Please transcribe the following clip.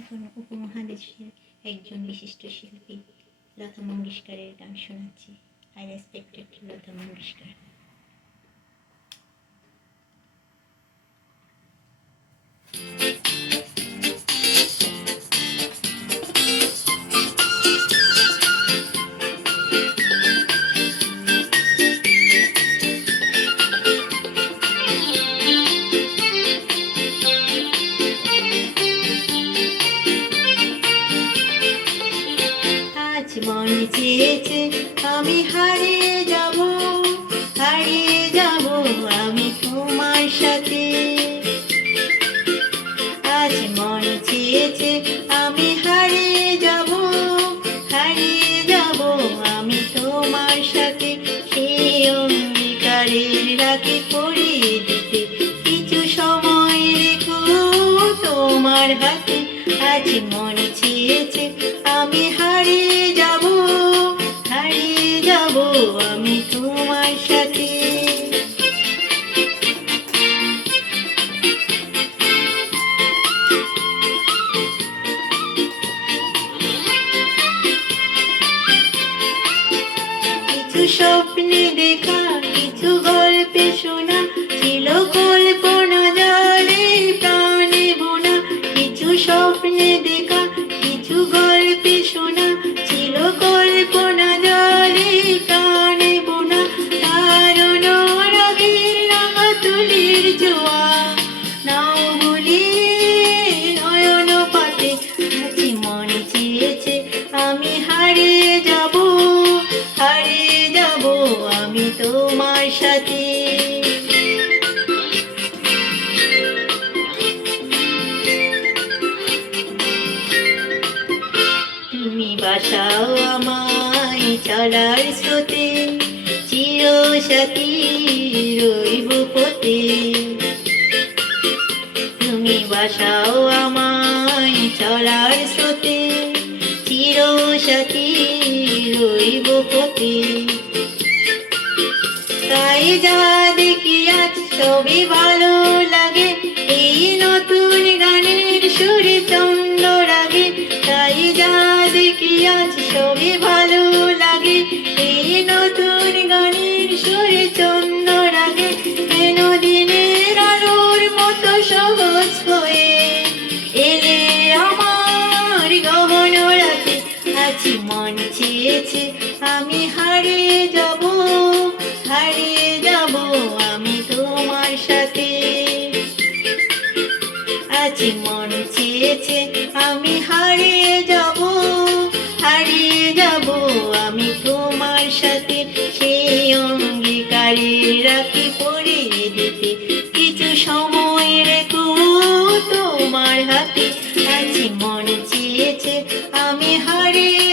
এখন উপমহাদেশের একজন বিশিষ্ট শিল্পী লতা মঙ্গেশকরের গান শোনাচ্ছি। I respected Lata Mangeshkar. আজ মন চেয়েছে আমি হারিয়ে যাব আমি তোমার সাথে। আজ মন চেয়েছে আমি হারিয়ে যাব আমি তোমার সাথে। সেই অঙ্গীকারের রাখি পরিয়ে দিতে কিছু সময় রেখো তোমার হাতে। আজ মন চেয়েছে আমি হারিয়ে যাব আমি তোমার সাথে। কিছু স্বপ্নে দেখা, কিছু গল্পে শোনা, ছিল কল্পনা জলে প্রাণে বোনা। কিছু স্বপ্নে দেখা, কিছু গল্পে শোনা, ছিল কল্পনা জলে প্রাণে বোনা। কারণ রাগের রাঙা তুলির জোয়া নাও বলি নয়ন পাতে। আজ মন চেয়েছে আমি হারিয়ে যাব আমি তোমার সাথে। তুমি বাসাও আমায় চলার স্রোতে, চিরসাথী রইব পথে। তুমি বাসাও আমায় চলার স্রোতে, চিরসাথী রইব পথে। তাই যা দেখি আজ সবই ভালো লাগে, এই নতুন গানের সুরে চন্দ রাগে। তাই যা দেখি আজ সবই ভালো লাগে, এই নতুন গানের সুরে চন্দ রাগে। কেন দিনের আলোর মতো সহজ হয়ে এলে আমার গহন রাতে। আজ মন চেয়েছে আমি হারিয়ে যাব আমি তোমার সাথে। আজ মন চেয়েছে আমি হারিয়ে যাব আমি তোমার সাথে। সেই অঙ্গীকারে রাখি পরিয়ে দিতে কিছু সময় রেখো তোমার হাতে। আজ মন চেয়েছে আমি হারিয়ে